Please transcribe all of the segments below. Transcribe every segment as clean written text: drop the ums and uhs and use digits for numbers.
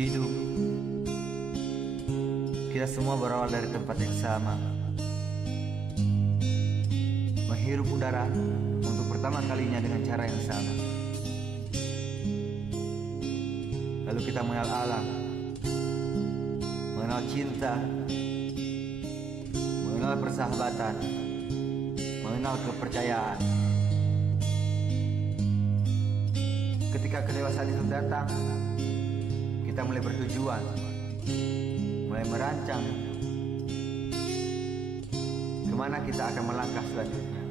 Hidup kita semua berawal dari tempat yang sama, menghirup udara untuk pertama kalinya dengan cara yang sama. Lalu kita mengenal alam, mengenal cinta, mengenal persahabatan, mengenal kepercayaan. Ketika kedewasaan itu datang, kita mulai bertujuan, mulai merancang kemana kita akan melangkah selanjutnya.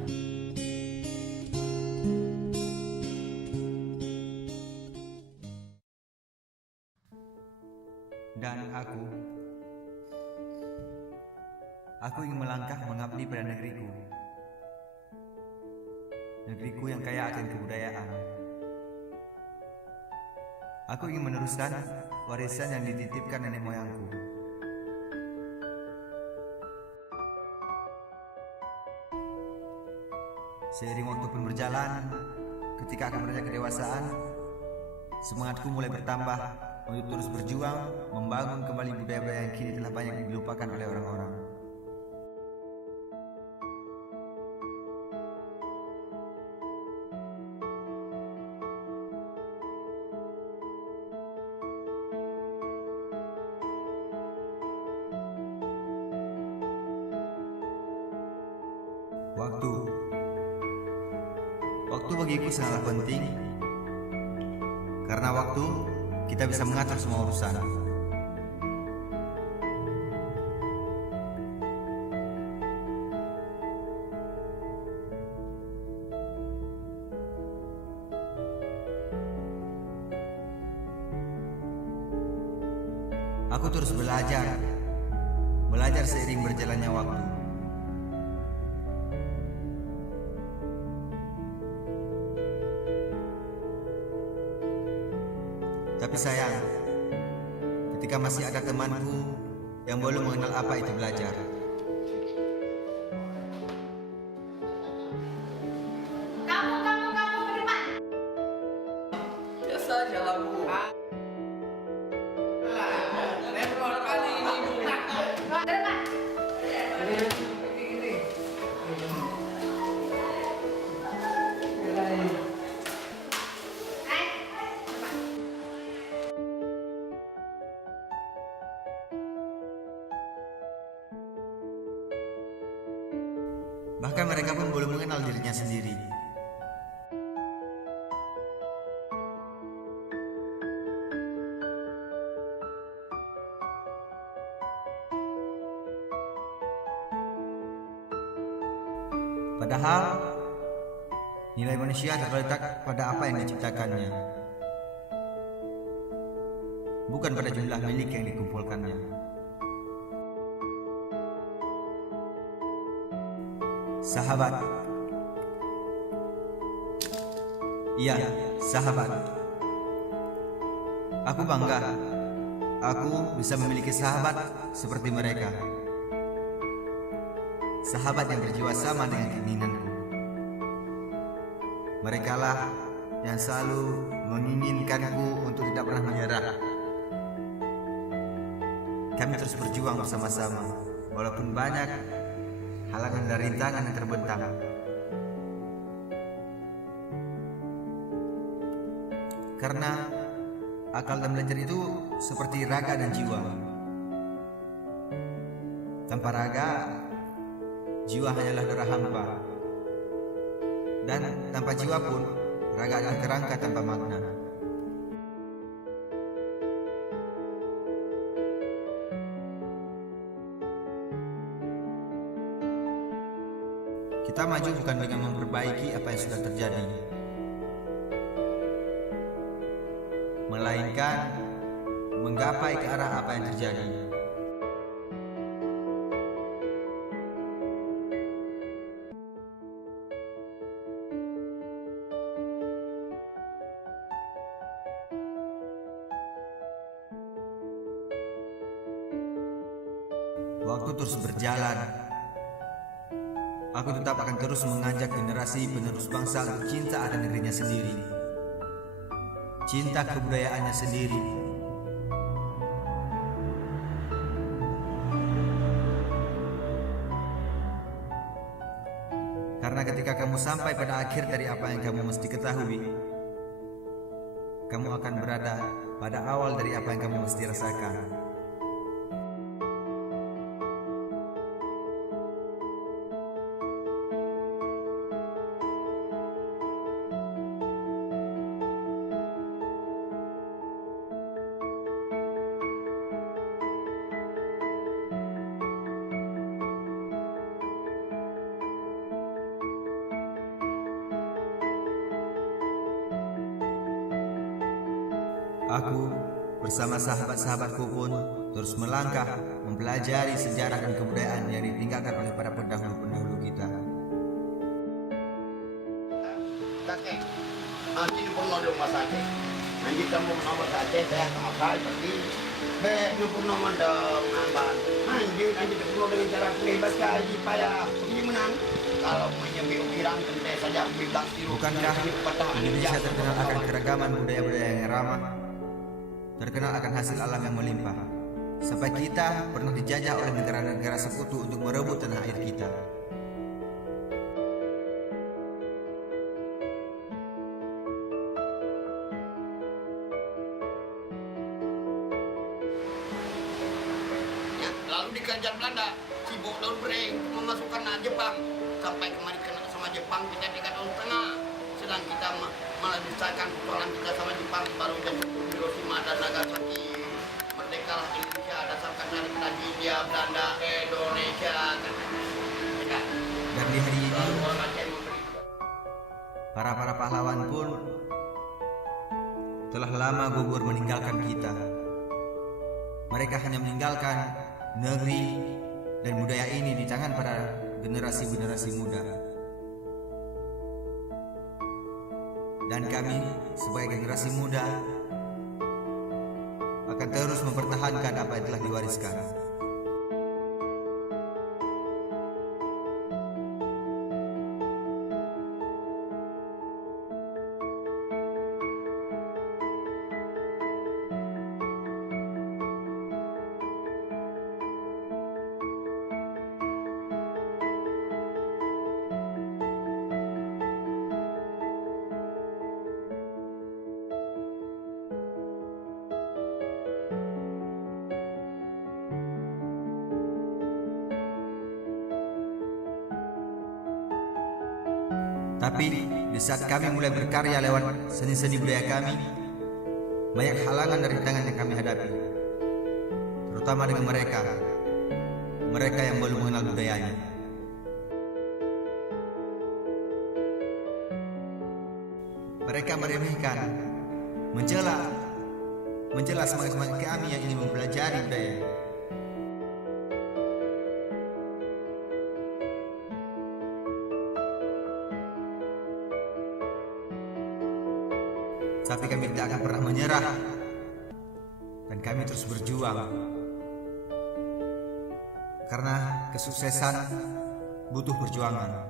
Dan aku ingin melangkah mengabdi pada negeriku. Negeriku yang kaya akan kebudayaan. Aku ingin meneruskan warisan yang dititipkan nenek moyangku. Seiring waktu pun berjalan, ketika akan beranjak kedewasaan, semangatku mulai bertambah untuk terus berjuang membangun kembali budaya-budaya yang kini telah banyak dilupakan oleh orang-orang. Waktu bagiku sangatlah penting, karena waktu kita bisa mengatur semua urusan. Aku terus belajar seiring berjalannya waktu. Tapi sayang, ketika masih ada temanku yang belum mengenal apa itu belajar. Kamu beriman. Biasa aja lah Bu. Level kali ini Bu. Beriman. Bahkan mereka pun belum mengenal dirinya sendiri. Padahal nilai manusia terletak pada apa yang diciptakannya, bukan pada jumlah milik yang dikumpulkannya. Sahabat. Iya, sahabat. Aku bangga aku bisa memiliki sahabat seperti mereka. Sahabat yang berjiwa sama dengan keinginanku. Merekalah yang selalu menginginkanku untuk tidak pernah menyerah. Kami terus berjuang bersama-sama, walaupun banyak halangan dan rintangan yang terbentang. Karena akal dan belajar itu seperti raga dan jiwa. Tanpa raga, jiwa hanyalah darah hampa. Dan tanpa jiwa pun, raga adalah kerangka tanpa makna. Kita maju bukan dengan memperbaiki apa yang sudah terjadi, melainkan menggapai ke arah apa yang terjadi. Waktu terus berjalan. Aku tetap akan terus mengajak generasi penerus bangsa untuk cinta akan negerinya sendiri, cinta kebudayaannya sendiri, ketika kamu sampai pada akhir dari apa yang kamu mesti ketahui, kamu akan berada pada awal dari apa yang kamu mesti rasakan. Aku bersama sahabat-sahabatku pun terus melangkah mempelajari sejarah dan kebudayaan yang ditinggalkan oleh para pendahulu-pendahulu kita. Kakek, nanti di pun ada rumah sakit. Nanti kamu nomor sakit saya apa seperti nu pun nomor nambah. Nanti di pun dengan cara bebas kaji payah. Begini menang. Kalau menyebut ukiran tentu saja bebas di Bukankah Indonesia terkenal akan keragaman budaya-budaya yang ramah, terkenal akan hasil alam yang melimpah, sampai kita pernah dijajah oleh negara-negara sekutu untuk merebut tanah air kita. Ya, lalu dikejar Belanda, sibuk daun bering memasukkan Jepang sampai kemarin kena sama Jepang kita di Tahun Tengah. Sedang kita menyelesaikan persoalan kita sama Jepang baru jadi Hiroshima dan Nagasaki. Merdekalah Indonesia dasarkan dari India, Belanda, Indonesia. Dan di hari ini, para pahlawan pun telah lama gugur meninggalkan kita. Mereka hanya meninggalkan negeri dan budaya ini di tangan para generasi-generasi muda. Dan kami sebagai generasi muda akan terus mempertahankan apa yang telah diwariskan. Tapi di saat kami mulai berkarya lewat seni-seni budaya kami, banyak halangan dari tangan yang kami hadapi, terutama dengan mereka yang belum mengenal budayanya. Mereka meremehkan, mencela semangat kami yang ingin mempelajari budaya. Tapi kami tidak akan pernah menyerah, dan kami terus berjuang. Karena kesuksesan butuh perjuangan.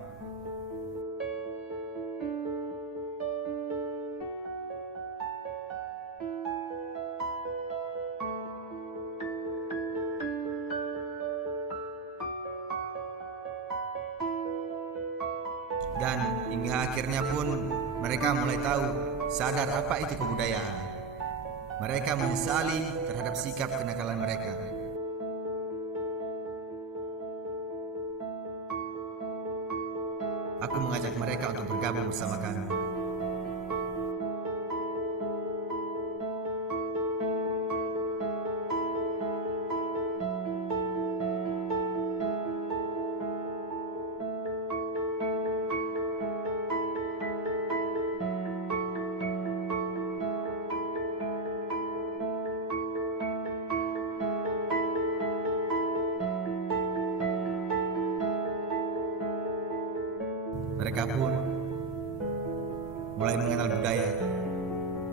Dan hingga akhirnya pun mereka mulai tahu, sadar apa itu kebudayaan. Mereka menyesali terhadap sikap kenakalan mereka. Aku mengajak mereka untuk bergabung bersama kami. Mereka pun mulai mengenal budaya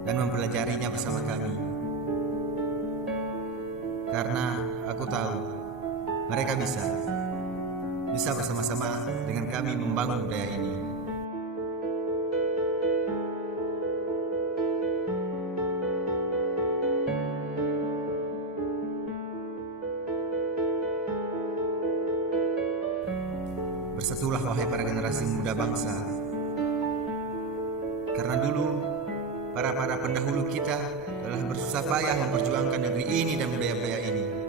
dan mempelajarinya bersama kami. Karena aku tahu mereka bisa bersama-sama dengan kami membangun budaya ini. Bersatulah wahai para generasi muda bangsa. Karena dulu para pendahulu kita telah bersusah payah memperjuangkan negeri ini dan budaya-budaya ini.